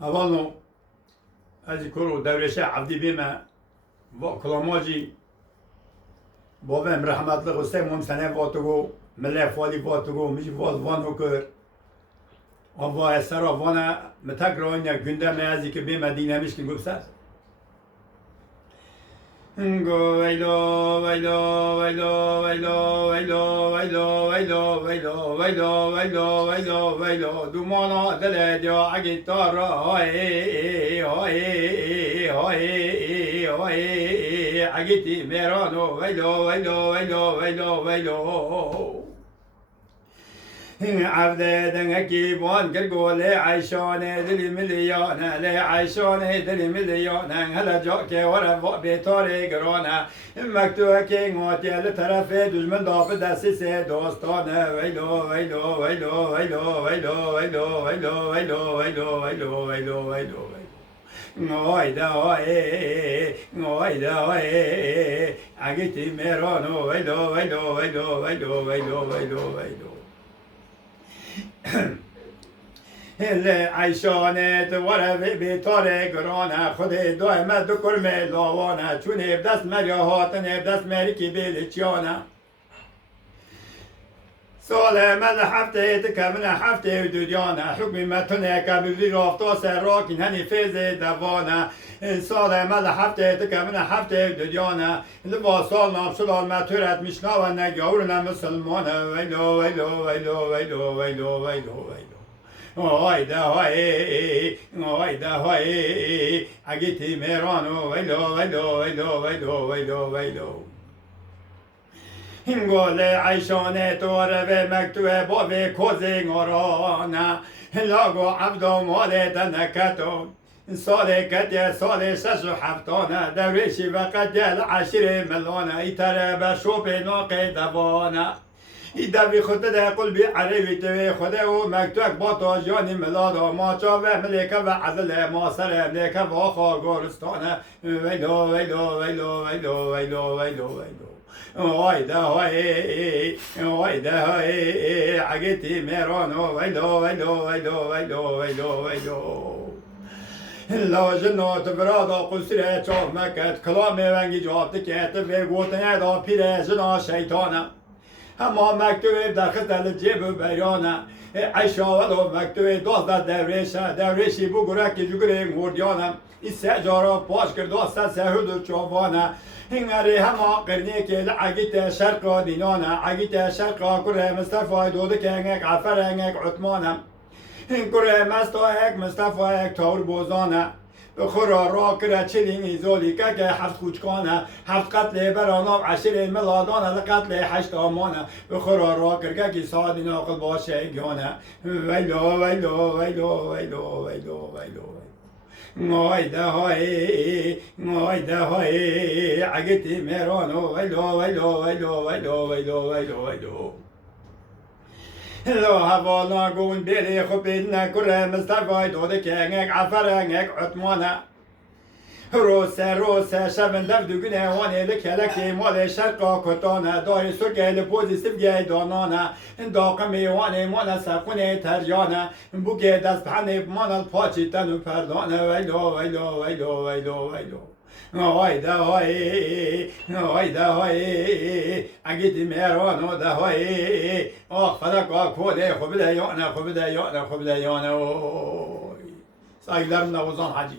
اوالو از کرو دورشه عبدی بیمه و کلاماجی بابم رحمت الله قصه ممسنه واتگو مله فالی واتگو میجی وانو کر آوا اسرا وانا متقرانیا گنده میازی که بیمه دینمیش که گفت Go vaylo vaylo vaylo vaylo vaylo vaylo vaylo vaylo vaylo vaylo vaylo vaylo dumana dele dia agitara hoy hoy hoy hoy agiti merano vaylo vaylo vaylo vaylo vaylo عبد دنگی بان گرگوله عیشانه دلی ملیانه لی عیشانه دلی ملیانه هلا جا که ورا بیتاره گرانه مکتوه که غاتیل طرف دشمن داپ دستی سه دوستانه ویلو ویلو ویلو ویلو ویلو ویلو ویلو ویلو ویلو ویلو ویلو ویلو Ngoyda hoye, ngoyda hoye, agiti merano, vaylo, vaylo, vaylo, vaylo, vaylo, vaylo, vaylo. عیشانه دواره به تاره گرانه خود دائمه دو کرمه لاوانه چون دست مریا هاتن دست مری کی بیلچیانه سال مد هفته تکمن هفته دودیانه حکمی متونه که بی رافتا سر راکین هنی فیز دوانه سال مد هفته تکمن هفته دودیانه لبا سال نام سلال متورت میشناوه نگاورن مسلمانه ویلو ویلو ویلو ویلو ویلو ویلو ویلو Oyda hoy, oyda hoy, agiti merano, vaylo, vaylo, vaylo, vaylo, vaylo, vaylo. Hingole عیشانه توره و مکتوه بابه کوزه غرانه لاگو عبدو ماله دنکتو سال کتیه سال شش و هفتانه دورشی وقت دل عشر ملانه ایتره به شوپ ناقه دوانه ایده بی خود ده قلبی عربی توی خوده و مکتوک با تاجیانی ملادا ماچا و ملیکه و عزل ما سر ملیکه و آخا گورستانه ویلو ویلو ویلو ویلو ویلو ویلو ویلو وایده های وایده های عگیتی میرانو ویلو ویلو ویلو ویلو ویلو ویلو لا جنات برادا قصره چاف مکت کلامی ونگی جاب تکت و گوتنه دا پیره جنا شیطانه اما مکتوب در خطل جیب بیانه عیشا ولو مکتوب دازده دورشی بگره که جگره موردیانه این سه جارا پاش کرد داسته سهود و چوبانه هنگری همه قرنی که عگیت شرق دینانه عگیت شرق کره مصطفی دوده که هنگک عفر هنگک عثمانه این کره مصطفی یک تاور بوزانه بخورا را کرد چلین ایزولی که هفت خوچکانه هفت قتل براناب عشر ملادانه لقتل هشت آمانه بخورا را کرد که سادی ناقل باشه گیانه ویلو ویلو ویلو ویلو ویلو ویلو غایده های غایده های عگیتی میرانو ویلو ویلو ویلو ویلو ویلو ویلو ویلو لو هوانا گون بیلی خوبید نکره مصطفی دوده که هنگک عفر هنگک عثمانه روسه شبن دف دوگونه وانه لکلکی مال شرقا کتانه داری سرگه لپوزی سبگه دانانه داقمی وانه مال سفونه تریانه بوگه دست پنه مال پاچی تنو پردانه ویلو ویلو ویلو ویلو ویلو Hayda hay, hayda hay, agiti merano da hay, ah fadak kode khubda yana, khubda yana, khubda yana. Saygılarımla Ozan Hacı.